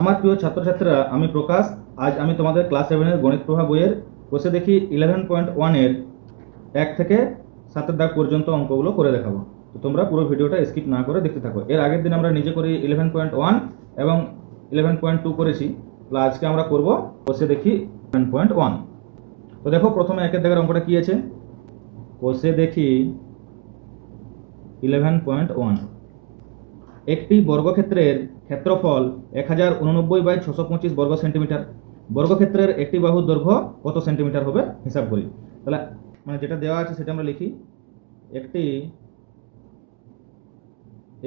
আমার প্রিয় ছাত্রছাত্রীরা, আমি প্রকাশ। আজ আমি তোমাদের ক্লাস 7-এর গণিত প্রভা বইয়ের বসে দেখি 11.1-এর 1 থেকে 7 দাগ পর্যন্ত অঙ্কগুলো করে দেখাবো। তো তোমরা পুরো ভিডিওটা স্কিপ না করে দেখতে থাকো। এর আগের দিন আমরা নিজে করি 11.1 এবং 11.2 করেছি। তো আজকে আমরা করব বসে দেখি 11.1। তো দেখো, প্রথমে একের দাগের অঙ্কটা কি আছে। বসে দেখি 11.1। একটি বর্গক্ষেত্রের ক্ষেত্রফল 1089/625 বর্গ সেন্টিমিটার। বর্গক্ষেত্রের একটি বাহুর দৈর্ঘ্য কত সেন্টিমিটার হবে হিসাব করি। তাহলে যেটা দেওয়া আছে সেটা আমরা লিখি।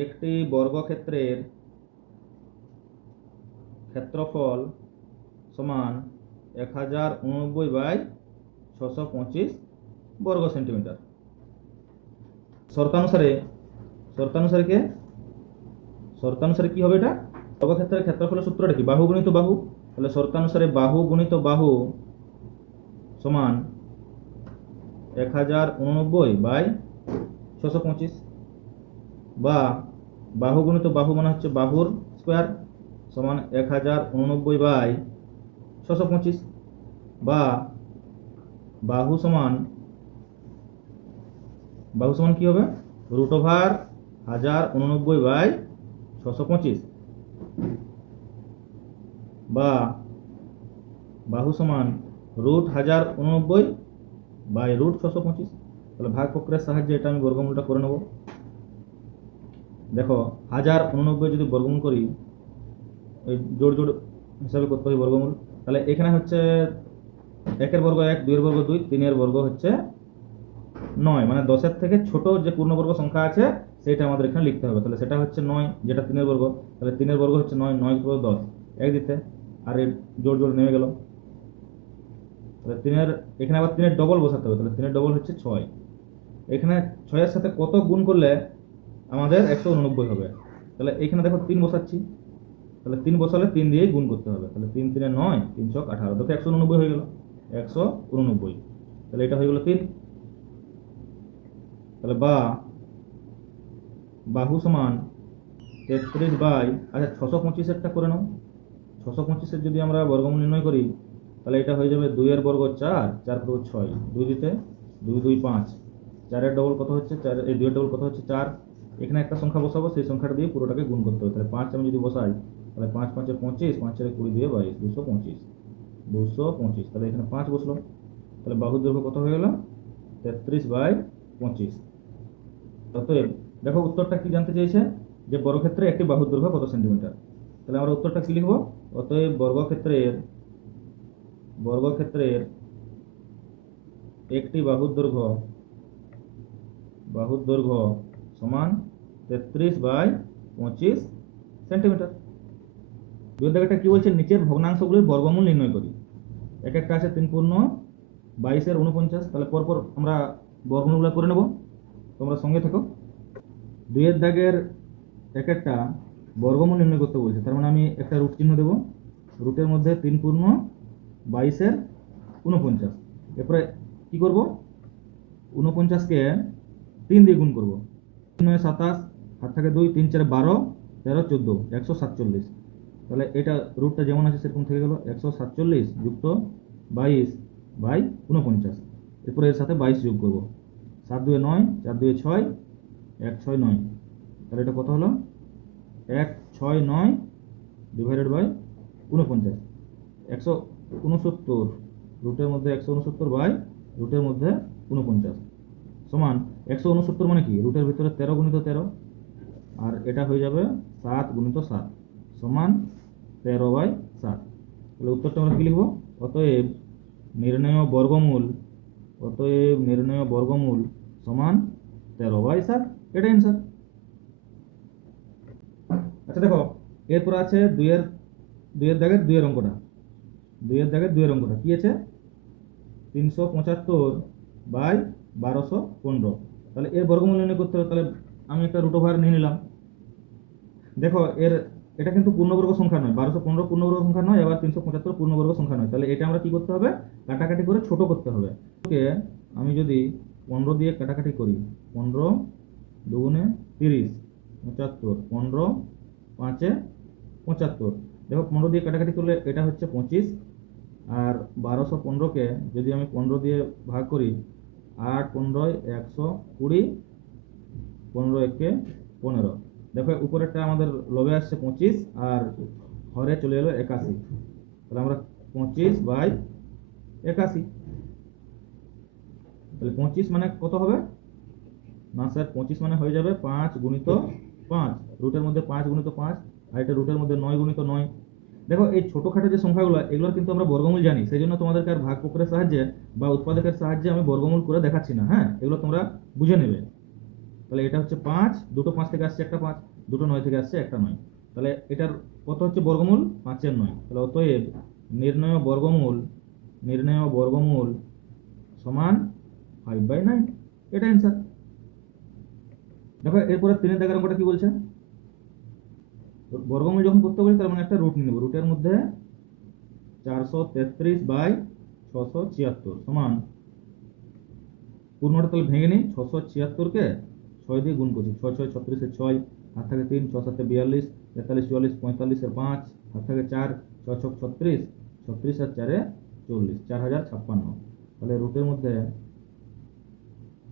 একটি বর্গক্ষেত্রের ক্ষেত্রফল সমান 1089/625 বর্গ সেন্টিমিটার। শর্তানুসারে কি হবে এটা? বর্গক্ষেত্রের ক্ষেত্রফলের সূত্রটা কি? বাহু গুণিত বাহু। তাহলে শর্তানুসারে বাহু গুণিত বাহু সমান 1089/625, বা বাহু গুণিত বাহু মানে হচ্ছে বাহুর স্কোয়ার সমান 1089/625, বা বাহু সমান কি হবে? √1089/625, বা বাহু সমান √1089/625। তাহলে ভাগ প্রক্রিয়ার সাহায্যে এটা আমি বর্গমূলটা করে নেব। দেখো, 1089 যদি বর্গমূল করি, ওই জোড় হিসাবে করতে হবে বর্গমূল। তাহলে এখানে হচ্ছে 1-এর বর্গ 1, 2-এর বর্গ 2, 3-এর বর্গ হচ্ছে 9, মানে 10-এর থেকে ছোট যে পূর্ণবর্গ সংখ্যা আছে সেটা আমাদের এখানে লিখতে হবে। তাহলে সেটা হচ্ছে 9, যেটা 3-এর বর্গ। তাহলে 3-এর বর্গ হচ্ছে 9, 9 × 10, 1 দিতে, আর এর জোড় নেমে গেল। তাহলে এখানে আবার 3-এর ডবল বসাতে হবে। তাহলে 3-এর ডবল হচ্ছে 6। এখানে 6-এর সাথে কত গুণ করলে আমাদের 189 হবে? তাহলে এখানে দেখো 3 বসাচ্ছি। তাহলে 3 বসালে 3 দিয়েই গুণ করতে হবে। তাহলে 3 × 3 = 9, 3 × 18, দেখো 189 হয়ে গেল। 189, তাহলে এটা হয়ে গেল 3। তাহলে বাহু সমান 625-এরটা করে নাও। 625-এর যদি আমরা বর্গমূল নির্ণয় করি, তাহলে এটা হয়ে যাবে 2-এর বর্গ 4, 4 × 6, 2 দিতে 2 2 5, 4-এর ডবল কত হচ্ছে 4, এই 2-এর ডবল কত হচ্ছে 4। এখানে একটা সংখ্যা বসাবো, সেই সংখ্যাটা দিয়ে পুরোটাকে গুণ করতে হবে। তাহলে 5 আমি যদি বসাই, তাহলে 5 5 25, 5 4 20 দিয়ে 22, 225। তাহলে এখানে 5 বসলো। তাহলে বাহুর দৈর্ঘ্য কত হয়ে গেল? 33/25। অতএব দেখো, উত্তরটা কি জানতে চেয়েছে, যে বর্গক্ষেত্রে একটি বাহুর দৈর্ঘ্য কত সেন্টিমিটার। তাহলে আমরা উত্তরটা কি লিখব? অতএব বর্গক্ষেত্রের একটি বাহুর দৈর্ঘ্য সমান 33/25 সেন্টিমিটার। দুই দাগেরটা কি বলছে? নিচের ভগ্নাংশগুলির বর্গমূল নির্ণয় করি। একটা আছে 3 পূর্ণ 22-এর 49। তাহলে পরপর আমরা বর্গমূলগুলো করে নেব, তোমরা সঙ্গে থেকো। 2-এর দাগের একটা বর্গমূল নির্ণয় করতে বলছে, তার মানে আমি একটা রুট চিহ্ন দেব। রুটের মধ্যে 3 পূর্ণ 22-এর 49। এরপরে কি করব? 49-কে 3 দিয়ে গুণ করব। 3 9 27, হাত থাকে 2, 3 4 12, 13 14, 147। তাহলে এটা রুটটা যেমন আছে সেরকম থেকে গেল। 147 যুক্ত 22/49। এরপরে এর সাথে 22 যোগ করব। 7 2 9, 4 2 6, 1 6 9। তাহলে এটা কত হলো? 169 ডিভাইডেড বাই 49। 169 রুটের মধ্যে 169 বাই রুটের মধ্যে 49 সমান 169 মানে কি? রুটের ভিতরে 13 × 13, আর এটা হয়ে যাবে 7 × 7 সমান 13/7। তাহলে উত্তরটা আমরা কি লিখব? অতএব নির্ণেয় বর্গমূল সমান 13/7। এটা অ্যান্সার। আচ্ছা দেখো, এরপর আছে 2-এর দাগের 2-এর অঙ্কটা। 2-এর দাগের 2-এর অঙ্কটা কি আছে? 375/1215। তাহলে এর বর্গমূল নির্ণয় করতে হবে। তাহলে আমি একটা √ওভার নিয়ে নিলাম। দেখো, এটা কিন্তু পূর্ণবর্গ সংখ্যা নয়, 1215 পূর্ণবর্গ সংখ্যা নয়, আবার 375 পূর্ণবর্গ সংখ্যা নয়। তাহলে এটা আমরা কি করতে হবে? কাটাকাটি করে ছোট করতে হবে। আমি যদি 15 দিয়ে কাটাকাটি করি, 15 2 × 30 75, 15 5 75। দেখো 15 দিয়ে কাটাকাটি করলে এটা হচ্ছে 25, আর 1215কে যদি আমি 15 দিয়ে ভাগ করি, 8 15 120, 15 একে 15। দেখো উপরেরটা আমাদের লবে আসছে 25 আর হরে চলে এলো 81, তাহলে আমরা 25/81। তাহলে 25 মানে কত হবে না স্যার? 25 মানে হয়ে যাবে 5 গুণিত 5, রুটের মধ্যে 5 গুণিত 5, আর এটা রুটের মধ্যে 9 গুণিত 9। দেখো এই ছোটখাটো যে সংখ্যাগুলো, এগুলোর কিন্তু আমরা বর্গমূল জানি, সেই জন্য তোমাদেরকে আর ভাগ প্রক্রিয়ার সাহায্যে বা উৎপাদকের সাহায্যে আমি বর্গমূল করে দেখাচ্ছি না। হ্যাঁ, এগুলো তোমরা বুঝে নেবে। তাহলে এটা হচ্ছে 5, দুটো 5 থেকে আসছে একটা 5, দুটো 9 থেকে আসছে একটা 9। তাহলে এটার কত হচ্ছে বর্গমূল? 5-এর 9। তাহলে অতএব নির্ণেয় বর্গমূল সমান 5/9। এটা অ্যান্সার। দেখো এরপরে 3 দাগের অঙ্কটা কি বলছে? বর্গমূল যখন করতে বলি তার মানে একটা রুট নিয়ে নেব। রুটের মধ্যে 433/676 সমান, পূর্ণটা তাহলে ভেঙে নিই। 676কে 6 দিয়ে গুণ করছি, 6 6 36 6, হাত থাকে 3, 6 7 42, 43 44 45 5, হাত থাকে 4, 6 6 36, 36 আর 4 40, 4056। তাহলে রুটের মধ্যে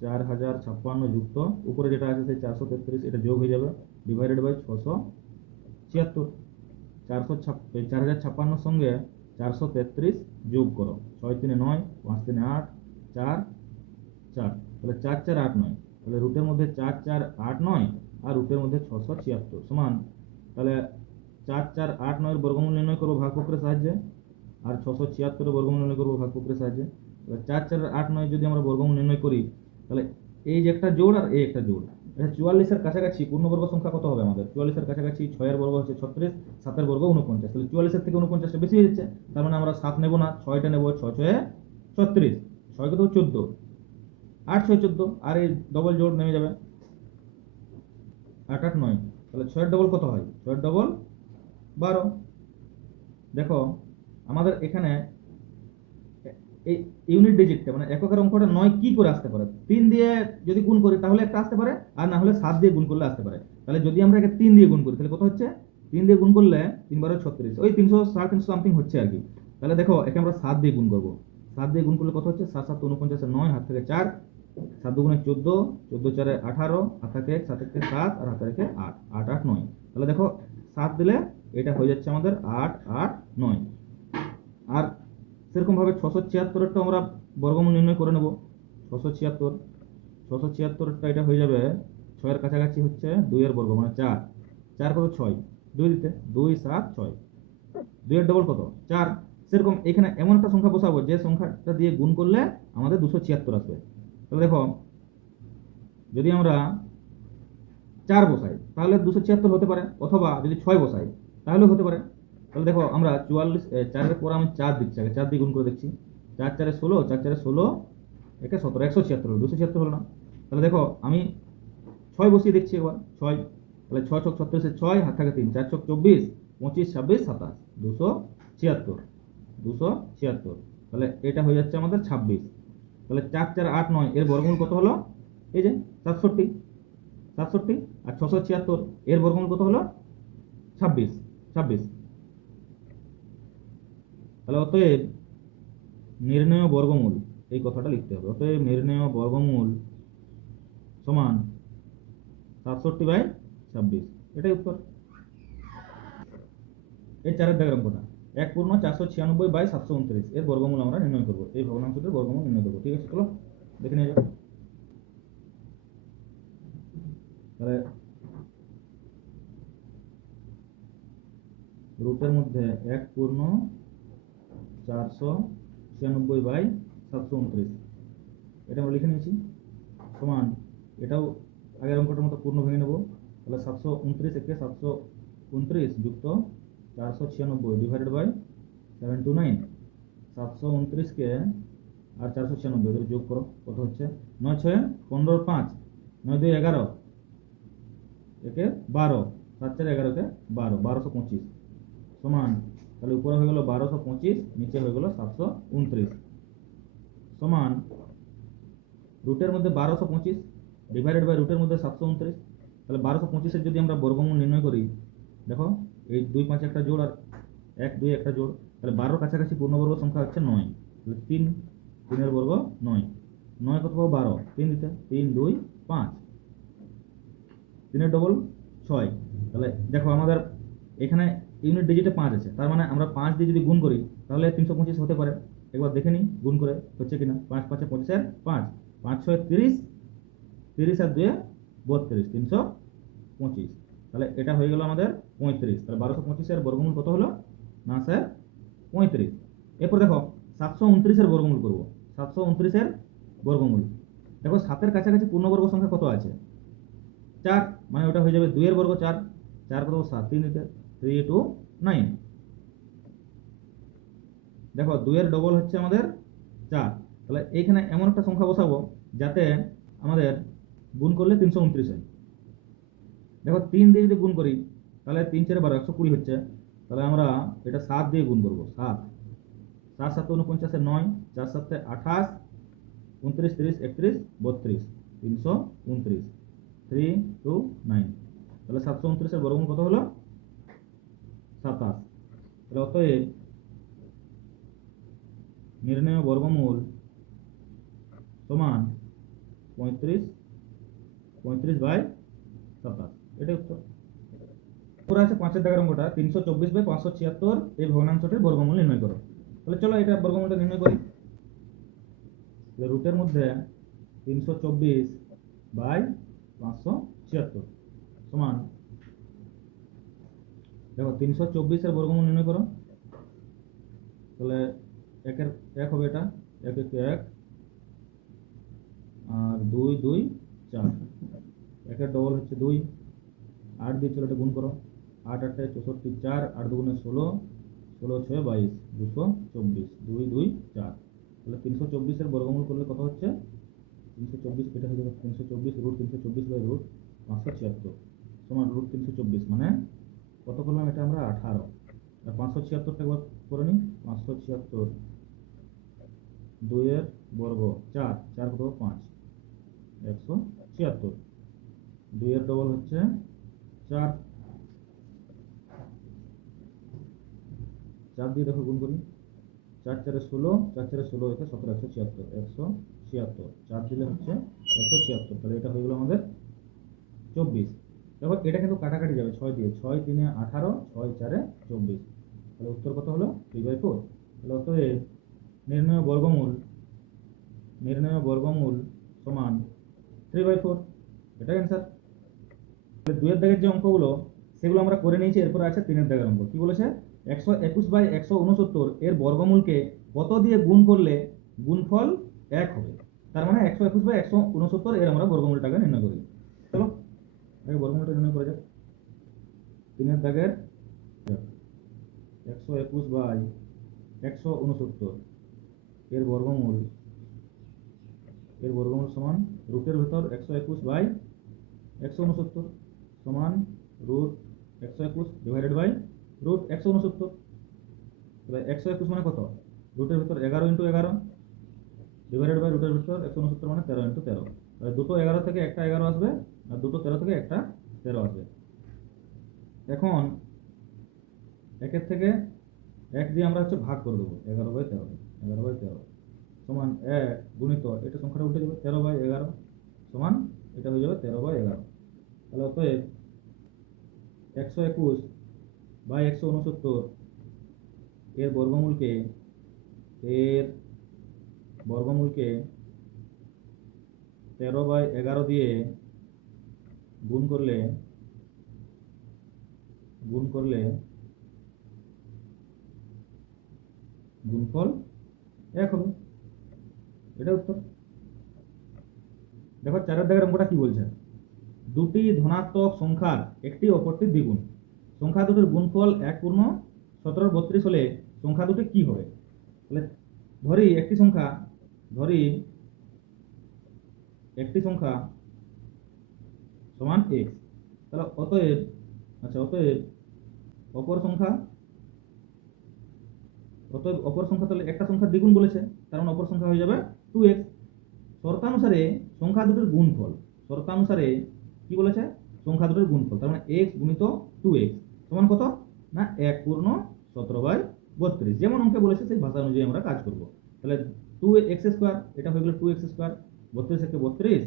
4056 যুক্ত উপরে যেটা আছে সেই 433, এটা যোগ হয়ে যাবে, ডিভাইডেড বাই 676। 4056 সঙ্গে 433 যোগ করো, 6 3 9, 5 3 8, 4 4, তাহলে 4 4 8 9। তাহলে রুটের মধ্যে 4 4 8 9 আর রুটের মধ্যে 676 সমান, তাহলে 4 4 8 9 এর বর্গমূল নির্ণয় করবো ভাগ প্রক্রিয়ার সাহায্যে, আর 676 এর বর্গমূল নির্ণয় করবো ভাগ প্রক্রিয়ার সাহায্যে। তাহলে 4 4 8 9 যদি আমরা বর্গমূল নির্ণয় করি, তাহলে এই যে একটা জোড় আর এই একটা জোড়, এটা 44 এর কাছাকাছি পূর্ণবর্গ সংখ্যা কত হবে আমাদের? 44 এর কাছাকাছি 6 এর বর্গ হচ্ছে 36, 7 এর বর্গ 49। তাহলে 44 এর থেকে 49টা বেশি হয়ে যাচ্ছে, তার মানে আমরা 7 নেব না, 6টা নেব। 6 6 36, 6 কত 14, 8 6 14, আর এই ডবল জোড় নেমে যাবে 8 8 9। তাহলে 6 এর ডবল কত হয়? 6 এর ডবল 12। দেখো আমাদের এখানে এই ইউনিট ডিজিটটা মানে এককের অঙ্কটা 9 কি করে আসতে পারে? 3 দিয়ে যদি গুণ করি তাহলে একটা আসতে পারে, আর না হলে 7 দিয়ে গুণ করলে আসতে পারে। তাহলে যদি আমরা একে 3 দিয়ে গুণ করি তাহলে কত হচ্ছে? 3 দিয়ে গুণ করলে 3 12 36, ওই 300 350 সামথিং হচ্ছে আর কি। তাহলে দেখো একে আমরা 7 দিয়ে গুণ করব। 7 দিয়ে গুণ করলে কত হচ্ছে? 7 7 49 9, হাত থেকে 4, 7 2 14, 14 4 18, হাত থেকে 1, 7 1 7, আর হাত থেকে 8, 8 8 9। তাহলে দেখো 7 দিলে এটা হয়ে যাচ্ছে আমাদের 8 8 9। আর সেরকম ভাবে 676 আমরা বর্গমূল নির্ণয় করে নেব। 676টা এটা হয়ে যাবে 6 এর কাছাকাছি হচ্ছে 2 এর বর্গ মানে 4, 4 কত 6, 2 দিতে 2 7 6, 2 এর ডবল কত 4। সেরকম এখানে এমন একটা সংখ্যা বসাবো যে সংখ্যাটা দিয়ে গুণ করলে আমাদের 276 আসবে। তাহলে দেখো যদি আমরা 4 বসাই তাহলে 276 হতে পারে, অথবা যদি 6 বসাই তাহলেও হতে পারে। তাহলে দেখো আমরা 44, 4 এর পর আমি 4 দিচ্ছি, আগে 4 দিয়ে গুণ করে দেখছি। 4 4 16, 4 4 16, একে 17, 176 হলো, 276 হলো না। তাহলে দেখো আমি 6 বসিয়ে দেখছি এবার 6, তাহলে 6 ছক 36 6, হাত থাকে 3, 4 ছক 24, 25 26 27, 276, 276। তাহলে এটা হয়ে যাচ্ছে আমাদের 26। তাহলে 4 4 8 9 এর বর্গমূল কত হলো? এই যে 67, 67। আর 676 এর বর্গমূল কত হলো? 26, 26। তাহলে অতএব নির্ণেয় বর্গমূল, এই কথাটা লিখতে হবে। অতএব নির্ণেয় বর্গমূল সমান 67/26, এটাই উত্তর। এই 4 দাগের অঙ্কটা 1 পূর্ণ 496/729 এর বর্গমূল আমরা নির্ণয় করব। এই ভগ্নাংশটির বর্গমূল নির্ণয় করব। ঠিক আছে, চলো দেখে নিয়ে যাও। তাহলে রুটের মধ্যে 1 পূর্ণ 496/729, এটা আমরা লিখে নিয়েছি, সমান এটাও আগের অঙ্কটার মতো পূর্ণ ভেঙে নেব। তাহলে 729 একে 729 যুক্ত 496 ডিভাইডেড বাই 729। 729কে আর 496 এদের যোগ করো, কত হচ্ছে? 9 6 15 5, 9 2 11, একে 12, 7 4 11 কে 12, 1225 সমান, তাহলে উপরে হয়ে গেল 1225, নিচে হয়ে গেল 729 সমান রুটের মধ্যে 1225 ডিভাইডেড বাই রুটের মধ্যে 729। তাহলে 1225 এর যদি আমরা বর্গমূল নির্ণয় করি, দেখো এই 2 5 একটা জোড় আর 1 2 একটা জোড়, তাহলে 12 কাছাকাছি পূর্ণবর্গ সংখ্যা হচ্ছে 9। তাহলে 3 3 এর বর্গ 9, 9 কত পাবো 12, 3 দিতে 3 2 5, 3 এর ডবল 6। তাহলে দেখো আমাদের এখানে ইউনিট ডিজিটে 5 আছে, তার মানে আমরা 5 দিয়ে যদি গুণ করি তাহলে 325 হতে পারে। একবার দেখে নিই গুণ করে হচ্ছে কিনা। 5 5 25 আর 5, 5 6 30, 30 আর 2 32, 325। তাহলে এটা হয়ে গেল আমাদের 35। তাহলে 1225 এর বর্গমূল কত হলো? না স্যার 35। এরপর দেখো 729 এর বর্গমূল করব। 729 এর বর্গমূল, দেখো 7 এর কাছাকাছি পূর্ণবর্গ সংখ্যা কত আছে? 4, মানে ওটা হয়ে যাবে 2 এর বর্গ 4, 4 কত 7, 3 দিতে 3 2 9। দেখো 2 এর ডবল হচ্ছে আমাদের 4। তাহলে এইখানে এমন একটা সংখ্যা বসাবো যাতে আমাদের গুণ করলে 329 হয়। দেখো 3 দিয়ে যদি গুণ করি তাহলে 3 4 12, 120 হচ্ছে। তাহলে আমরা এটা 7 দিয়ে গুণ করবো। 7 7 7 49 9, 4 7 28, 29 30 31 32, 329, 3 2 9। তাহলে 729 এর বর্গমূল কত হলো? 27। তাহলে অতএব নির্ণয় বর্গমূল সমান 35 35/27, এটাই উত্তর। পুরো আছে 5 এর দাগের অঙ্কটা 324/576 এই ভগ্নাংশটির বর্গমূল নির্ণয় করো। তাহলে চলো এটা বর্গমূলটা নির্ণয় করি। রুটের মধ্যে 324/576 সমান, দেখো 324 এর বর্গমূল নির্ণয় করো। তাহলে 1 হবে, এটা 1 1 1 আর 2 2 4, 1 এর ডবল হচ্ছে 2, 8 দিয়ে চলো এটা গুণ করো। 8 8 64, 4 8 2 16, 16 6 22, 224, 2 2 4। তাহলে 324 এর বর্গমূল করলে কত হচ্ছে? 324 কেটে হয়ে যাবে 324 রুট 324/রুট 576 সমান রুট 324, মানে কত করলাম এটা আমরা 18। আর 576টা একবার করে নিই। 576 2 এর বর্গ 4, 4 কত 5, 176। 2 এর ডবল হচ্ছে 4, 4 দিয়ে দেখো গুণ করি। 4 4 16, 4 4 16 একে 17, 176, 176, 4 দিলে হচ্ছে 176। তাহলে এটা হয়ে গেল আমাদের 24। দেখো এটা কিন্তু কাটাকাটি যাবে 6 দিয়ে, 6 3 18, 6 4 24। তাহলে উত্তর কত হলো? 3/4। তাহলে অতএব নির্ণয় বর্গমূল সমান 3/4, এটাই অ্যান্সার। 2 এর দাগের যে অঙ্কগুলো সেগুলো আমরা করে নিয়েছি। এরপর আছে 3 এর দাগের অঙ্ক। কি বলেছে? 121/169 এর বর্গমূলকে কত দিয়ে গুণ করলে গুণফল 1 হবে? তার মানে 121/169 এর আমরা বর্গমূলটাকে নির্ণয় করি। চলো আগে বর্গমূলটা নির্ণয় করা যাক। 3 এর দাগের 121/169 এর বর্গমূল সমান রুটের ভেতর 121/169 সমান রুট 121 ডিভাইডেড বাই রুট 169। তাহলে 121 মানে কত? রুটের ভেতর 11 × 11 ডিভাইডেড বাই রুটের ভেতর 169 মানে 13 × 13। তাহলে দুটো 11 থেকে একটা 11 আসবে, আর দুটো 13 থেকে একটা 13 আসবে। এখন 1 এর থেকে 1 দিয়ে আমরা হচ্ছে ভাগ করে দেবো। 11/13 সমান 1 গুণিত এটা সংখ্যাটা উল্টে যাবে 13/11 সমান এটা হয়ে যাবে 13/11। তাহলে অতএব 121/169 এর বর্গমূলকে 13/11 দিয়ে গুণ করলে গুণফল 1 হবে, এটা উত্তর। দেখো 4 এর দাগের অঙ্কটা কি বলছে? দুটি ধনাত্মক সংখ্যার একটি অপরটির দ্বিগুণ, সংখ্যা দুটির গুণফল 1 পূর্ণ 17 32 হলে সংখ্যা দুটি কি হবে? তাহলে ধরি একটি সংখ্যা সমান x। তাহলে অতএব অপর সংখ্যা তাহলে একটা সংখ্যা দ্বিগুণ বলেছে, কারণ অপর সংখ্যা হয়ে যাবে 2x। শর্তানুসারে সংখ্যা দুটির গুণফল, কি বলেছে? সংখ্যা দুটির গুণফল, তার মানে x গুণিত 2x সমান কত? না 1 পূর্ণ 17/32, যেমন অঙ্কে বলেছে সেই ভাষা অনুযায়ী আমরা কাজ করব। তাহলে 2x², এটা হয়ে গেল 2x², 32 একে 32,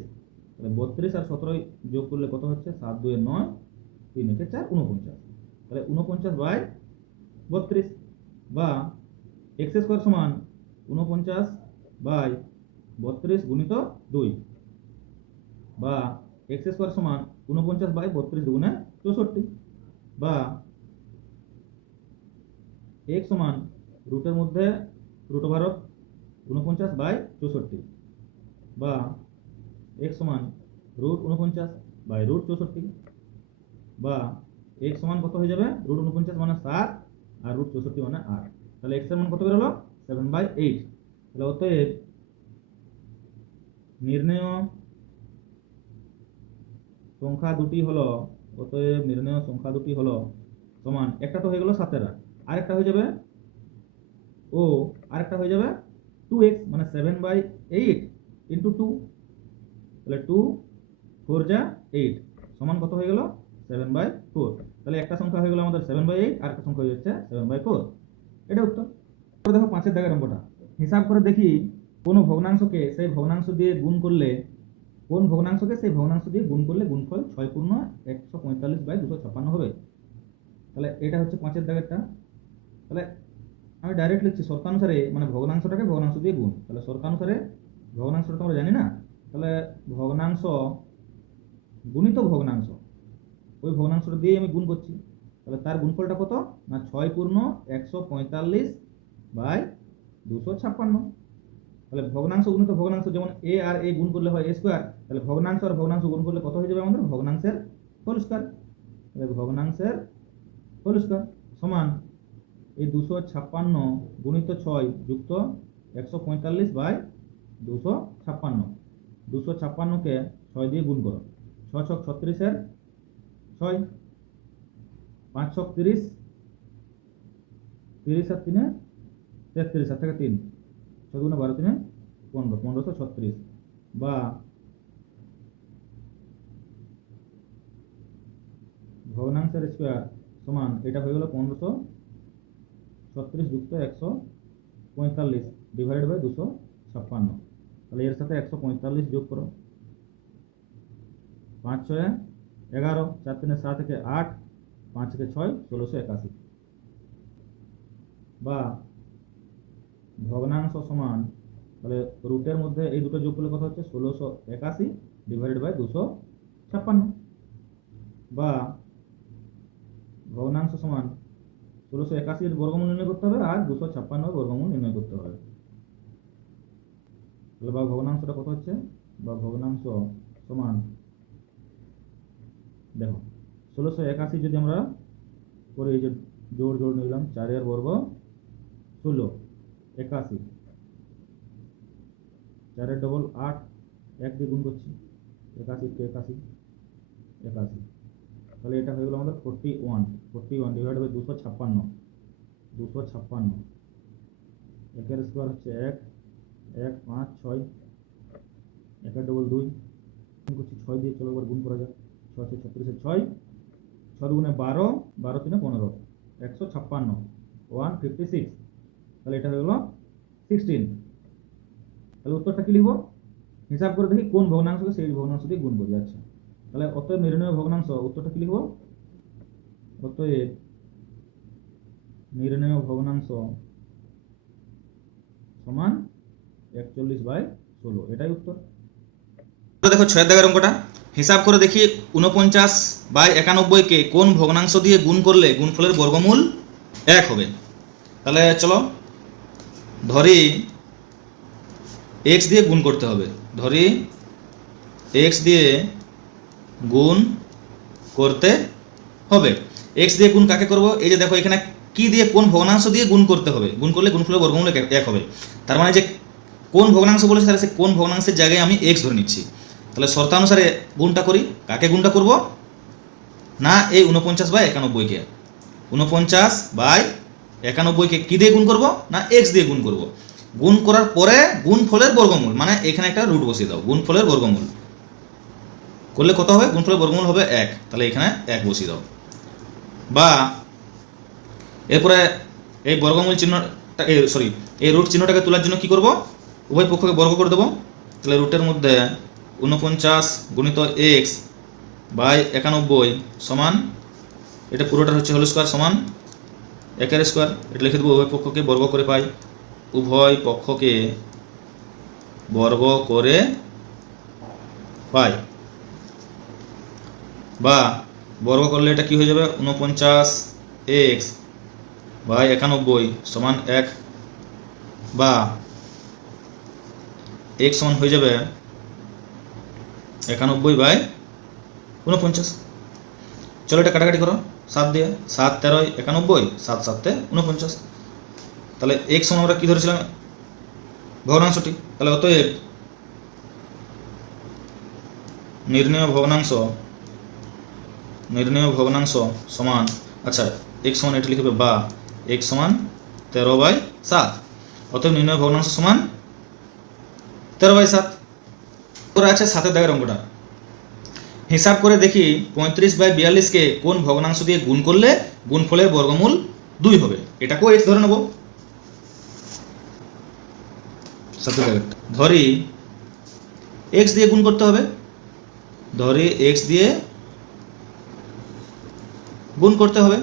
তাহলে 32 আর 17 যোগ করলে কত হচ্ছে? 7 2 9, 3 1 4, 49। তাহলে 49/32 বা x² সমান 49/32 গুণিত 2 বা x² সমান 49/32 দুগুণে 64 বা x সমান রুটের মধ্যে রুট ওভার অফ 49/64 বা x সমান √49/64 বা x সমান কত হয়ে যাবে? √49 মানে 7 আর √64 মানে 8। তাহলে x এর মান কত বেরোলো? 7/8। তাহলে অতএব নির্ণেয় সংখ্যা দুটি হলো সমান, একটা তো হয়ে গেল 7 আরেকটা হয়ে যাবে আরেকটা হয়ে যাবে 2x, মানে 7/8 ইন্টু 2। তাহলে 2 4 যা 8 সমান কত হয়ে গেল? 7/4। তাহলে একটা সংখ্যা হয়ে গেল আমাদের 7/8 আর একটা সংখ্যা হয়ে যাচ্ছে 7/4। এটা উত্তর। দেখো 5 দাগের অঙ্কটা হিসাব করে দেখি কোন ভগ্নাংশকে সেই ভগ্নাংশ দিয়ে গুণ করলে গুণফল 6 পূর্ণ 145/256 হবে। তাহলে এটা হচ্ছে 5 দাগেরটা। তাহলে আমি ডাইরেক্ট লিখছি শর্তানুসারে, মানে ভগ্নাংশটাকে ভগ্নাংশ দিয়ে গুণ। তাহলে শর্তানুসারে ভগ্নাংশটা তো আমরা জানি না, তাহলে ভগ্নাংশ গুণিত ভগ্নাংশ, ওই ভগ্নাংশটা দিয়ে আমি গুণ করছি। তাহলে তার গুণফলটা কত? না 6 পূর্ণ 145/256। তাহলে ভগ্নাংশ গুণিত ভগ্নাংশ, যেমন a আর a গুণ করলে হয় a², তাহলে ভগ্নাংশ আর ভগ্নাংশ গুণ করলে কত হয়ে যাবে আমাদের? ভগ্নাংশের হোল স্কয়ার। তাহলে ভগ্নাংশের হোল স্কয়ার সমান এই 256 গুণিত 6 যুক্ত 145/256। 256কে 6 দিয়ে গুণ করো, 6 ছক 36 6, 5 ছক 30, 30 আর 3 33, আর থেকে 3, 6 দুগুণে 12, 3 15, 1536 বা ভগ্নাংশের স্কয়ার সমান এটা হয়ে গেল 1536 যুক্ত 145 ডিভাইডেড বাই 256। তাহলে এর সাথে 145 যোগ করো, 5 6 11, 4 3 7 থেকে 8, 5 থেকে 6 1681 বা ভগ্নাংশ সমান, তাহলে রুটের মধ্যে এই দুটো যোগ করলে কত হচ্ছে? 1681 ডিভাইডেড বাই 256 বা ভগ্নাংশ সমান 1681 এর বর্গমূল নির্ণয় করতে হবে আর 256 এর বর্গমূল নির্ণয় করতে হবে। তাহলে বা ভগ্নাংশটা কত হচ্ছে? বা ভগ্নাংশ সমান, দেখো 1681 যদি আমরা করে এই যে জোড় নিলাম, 4 এর বর্গ 16, 81, 4 এর ডবল 8, 1 দিয়ে গুণ করছি, 81 কে 81, তাহলে এটা হয়ে গেল আমাদের 41 ডিভাইড বাই 256। একের স্কোয়ার হচ্ছে 1 1 5 6, একের ডবল 2 গুণ করছি 6 দিয়ে, চলো এবার গুণ করা যাক। 6 36 6, 6 দুগুণে 12, 12 3 15, 156 156। তাহলে এটা হয়ে গেল 16। তাহলে উত্তরটা কি লিখবো? হিসাব করে দেখি কোন ভগ্নাংশকে সেই ভগ্নাংশ দিয়ে গুণ করি। আচ্ছা, তাহলে অতএব নির্ণয় ভগ্নাংশ, উত্তরটা কি লিখবো? অতএব নির্ণয় ভগ্নাংশ সমান 41/16, এটাই উত্তর। দেখো 6 দাগের অঙ্কটা হিসাব করে দেখি 49/91 কে কোন ভগ্নাংশ দিয়ে গুণ করলে গুণফলের বর্গমূল 1 হবে। তাহলে চলো ধরি x দিয়ে গুণ করতে হবে, ধরি x দিয়ে গুণ করতে হবে। x দিয়ে গুণ কাকে করব? এই যে দেখো এখানে কি দিয়ে, কোন ভগ্নাংশ দিয়ে গুণ করতে হবে, গুণ করলে গুণফলের বর্গমূল 1 হবে। তার মানে যে কোন ভগ্নাংশ বলেছে, তাহলে সে কোন ভগ্নাংশের জায়গায় আমি x ধরে নিচ্ছি। তাহলে শর্তানুসারে গুণটা করি, কাকে গুণটা করব? না এই 49/91 কে, 49/91 কে কি দিয়ে গুণ করব? না x দিয়ে গুণ করব। গুণ করার পরে গুণফলের বর্গমূল, মানে এখানে একটা রুট বসিয়ে দাও, গুণফলের বর্গমূল করলে কত হবে? গুণফলের বর্গমূল হবে 1, তাহলে এখানে 1 বসিয়ে দাও। বা এরপরে এই বর্গমূল চিহ্নটা এই রুট চিহ্নটাকে তোলার জন্য কি করব, উভয় পক্ষকে বর্গ করে দেবো। তাহলে রুটের মধ্যে 49 গুণিত এক্স বাই 91 সমান, এটা পুরোটা হচ্ছে হোল স্কোয়ার সমান 1 স্কোয়ার। এটা লিখে দেবো উভয় পক্ষকে বর্গ করে পাই, উভয় পক্ষকে বর্গ করে পাই, বা বর্গ করলে এটা কি হয়ে যাবে 49 এক্স বাই 91 সমান 1, বা এক্স সমান হয়ে যাবে 91 বাই 49। চলো এটা কাটাকাটি করো 7 দিয়ে, 7 13 91, 7 7 49। তাহলে এক্স সমান আমরা কি ধরেছিলাম, ভগ্নাংশটি। তাহলে অতএব নির্ণেয় ভগ্নাংশ সমান, আচ্ছা এক্স সমান এটা লিখবে, বা এক্স সমান 13/7। অতএব নির্ণেয় ভগ্নাংশ সমান 13/7। করে আছে 7 দাগের অঙ্কটা। হিসাব করে দেখি 35/42-কে কোন ভগ্নাংশ দিয়ে গুণ করলে গুণফলের বর্গমূল 2 হবে। এটাকেও এক্স ধরে নেব। 7 দাগের ধরি এক্স দিয়ে গুণ করতে হবে, ধরি এক্স দিয়ে গুণ করতে হবে।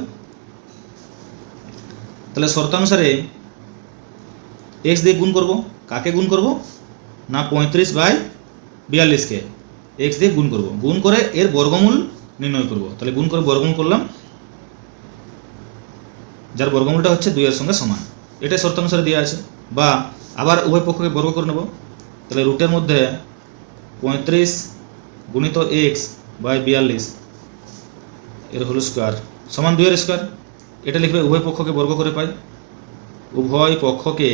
তাহলে শর্তানুসারে এক্স দিয়ে গুণ করব, কাকে গুণ করব না 35/42-কে এক্স দিয়ে গুণ করব, গুণ করে এর বর্গমূল নির্ণয় করব। তাহলে গুণ করে বর্গমূল করলাম, যার বর্গমূলটা হচ্ছে 2 এর সঙ্গে সমান, এটা শর্তানুসারে দেওয়া আছে। বা আবার উভয় পক্ষকে বর্গ করে নেব। তাহলে রুটের মধ্যে 35 গুণিত এক্স বাই 42 এর হোল স্কোয়ার সমান 2 এর স্কোয়ার। এটা লিখবে উভয় পক্ষকে বর্গ করে পাই, উভয় পক্ষকে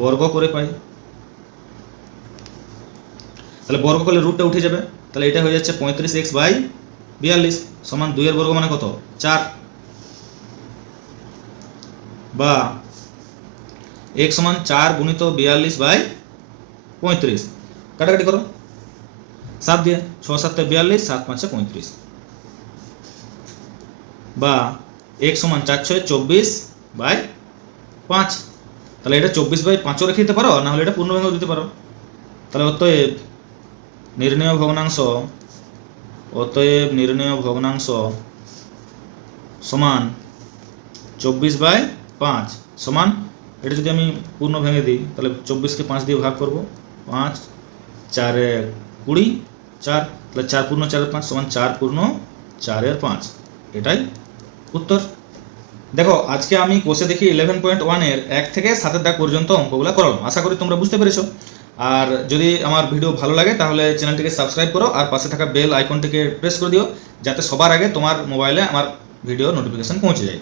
বর্গ করে পাই। তাহলে বর্গ করলে রুটটা উঠে যাবে। তাহলে এটা হয়ে যাচ্ছে 35x/42 সমান 2 এর বর্গ মানে কত 4, বা x সমান 4 গুণিত 42/35। কাটাকাটি করো 7 দিয়ে, 6 7 42, 7 5 35, বা x সমান 4 6 24/5। তাহলে এটা 24/5 রেখে দিতে পারো, না হলে এটা পূর্ণভঙ্গ দিতে পারো। তাহলে অতএব নির্ণেয় ভগ্নাংশ সমান 24/5 সমান, এটা যদি আমি পূর্ণ ভেঙে দিই তাহলে 24-কে 5 দিয়ে ভাগ করব, 5 4 20, 4, তাহলে 4 পূর্ণ 4 5 সমান 4 পূর্ণ 4 5। এটাই উত্তর। দেখো আজকে আমি কোষে দেখি 11.1 এর 1 থেকে 7 দাগ পর্যন্ত অঙ্কগুলো করালাম। আশা করি তোমরা বুঝতে পেরেছো। আর যদি আমার ভিডিও ভালো লাগে তাহলে চ্যানেলটিকে সাবস্ক্রাইব করো আর পাশে থাকা বেল আইকনটিকে প্রেস করে দিও, যাতে সবার আগে তোমার মোবাইলে আমার ভিডিও নোটিফিকেশন পৌঁছে যায়।